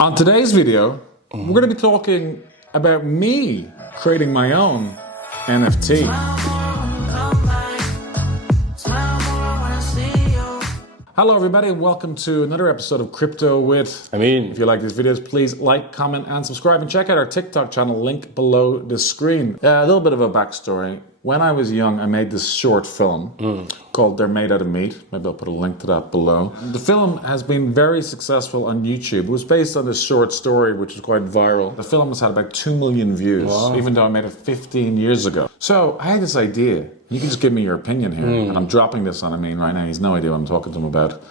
On today's video, we're going to be talking about me creating my own NFT. Hello everybody and welcome to another episode of Crypto with Amine. If you like these videos, please like, comment and subscribe, and check out our TikTok channel, link below the screen. A little bit of a backstory. When I was young, I made this short film called They're Made Out of Meat. Maybe I'll put a link to that below. The film has been very successful on YouTube. It was based on this short story, which was quite viral. The film has had about 2 million views, even though I made it 15 years ago. So I had this idea. You can just give me your opinion here. And I'm dropping this on Amine right now. He's no idea what I'm talking to him about.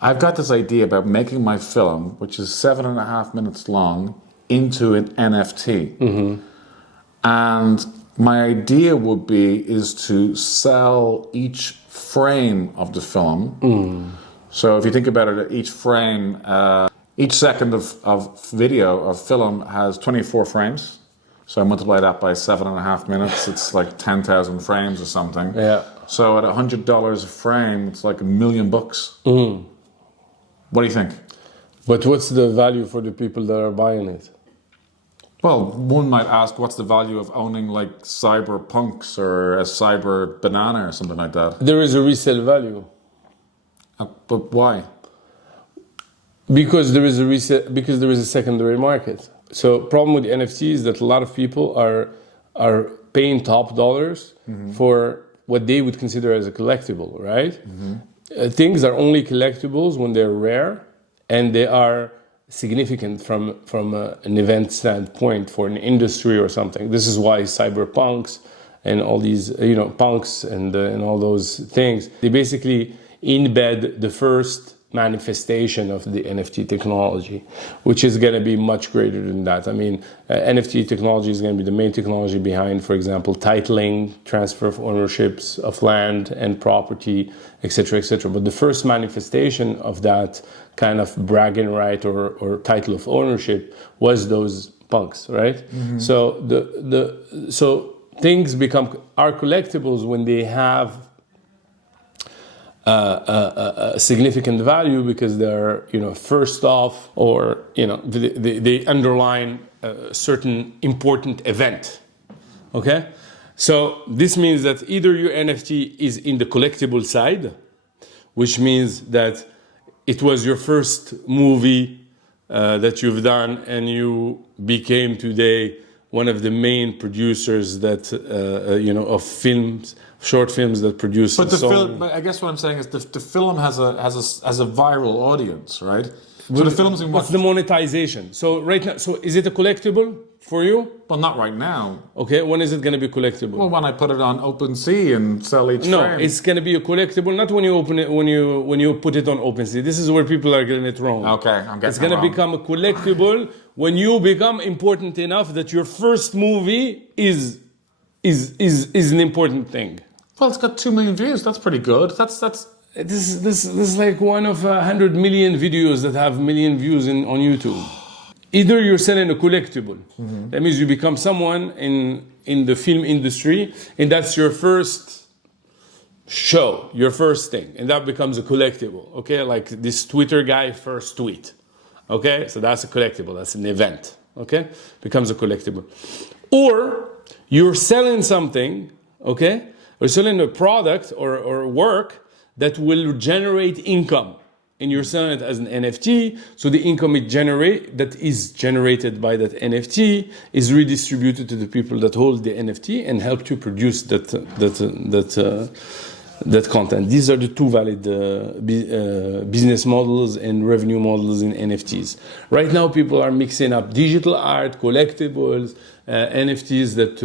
I've got this idea about making my film, which is 7.5 minutes long, into an NFT. And my idea would be is to sell each frame of the film. So if you think about it, each frame, each second of video, of film has 24 frames. So I multiply that by 7.5 minutes, it's like 10,000 frames or something. Yeah. So at $100 a frame, it's like $1 million. What do you think? But what's the value for the people that are buying it? Well, one might ask, what's the value of owning like cyberpunks or a cyber banana or something like that? There is a resale value. But why? Because there is a secondary market. So problem with NFTs is that a lot of people are paying top dollars for what they would consider as a collectible, right? Things are only collectibles when they're rare and they are significant from an event standpoint for an industry or something. This is why cyberpunks and all these, punks and all those things, they basically embed the first manifestation of the NFT technology, which is going to be much greater than that. I mean, NFT technology is going to be the main technology behind, for example, titling, transfer of ownerships of land and property, etc., etc. But the first manifestation of that kind of bragging right or title of ownership was those punks, right? So so things are collectibles when they have a significant value because they're first off or they underline a certain important event. Okay, so this means that either your NFT is in the collectible side, which means that it was your first movie that you've done and you became today one of the main producers that of films, short films that produce. But but I guess what I'm saying is the film has a viral audience, right? So the film's in what's the monetization? So right now, is it a collectible for you? Well, not right now. Okay, when is it going to be collectible? Well, when I put it on OpenSea and sell each frame. No, it's going to be a collectible not when you open it, when you put it on OpenSea. This is where people are getting it wrong. Okay, I'm getting It's going to become a collectible when you become important enough that your first movie is an important thing. Well, it's got 2 million views. That's pretty good. This is like one of 100 million videos that have million views on YouTube. Either you're selling a collectible, that means you become someone in the film industry, and that's your first show, your first thing, and that becomes a collectible. Okay, like this Twitter guy first tweet. Okay, so that's a collectible. That's an event. Okay, becomes a collectible. Or you're selling something. Okay. Or selling a product or work that will generate income, and you're selling it as an NFT. So the income that is generated by that NFT is redistributed to the people that hold the NFT and help to produce that content. These are the two valid business models and revenue models in NFTs. Right now, people are mixing up digital art, collectibles, NFTs that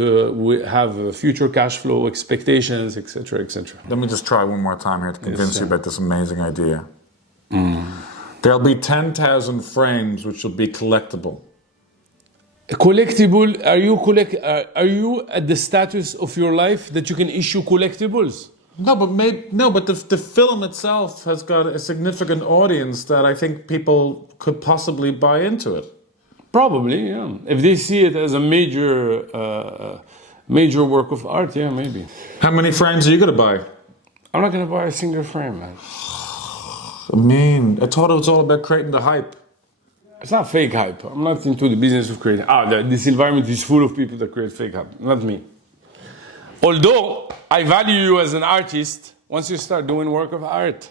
have future cash flow expectations, etc., etc. Let me just try one more time here to convince you about this amazing idea. There'll be 10,000 frames which will be collectible. Collectible? Are you at the status of your life that you can issue collectibles? No, but the film itself has got a significant audience that I think people could possibly buy into it. Probably, yeah. If they see it as a major work of art, yeah, maybe. How many frames are you going to buy? I'm not going to buy a single frame, man. I mean, I thought it was all about creating the hype. It's not fake hype. I'm not into the business of creating. This environment is full of people that create fake hype. Not me. Although I value you as an artist once you start doing work of art.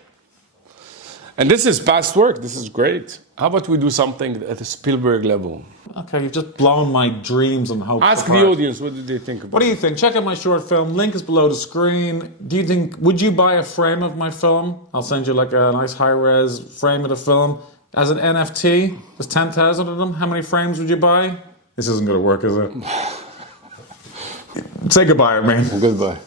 And this is past work. This is great. How about we do something at a Spielberg level? Okay, you've just blown my dreams and hopes. Ask the audience, what do they think about it? What do you think? Check out my short film. Link is below the screen. Do you think, would you buy a frame of my film? I'll send you like a nice high-res frame of the film. As an NFT, there's 10,000 of them. How many frames would you buy? This isn't going to work, is it? Say goodbye, Amine. Goodbye.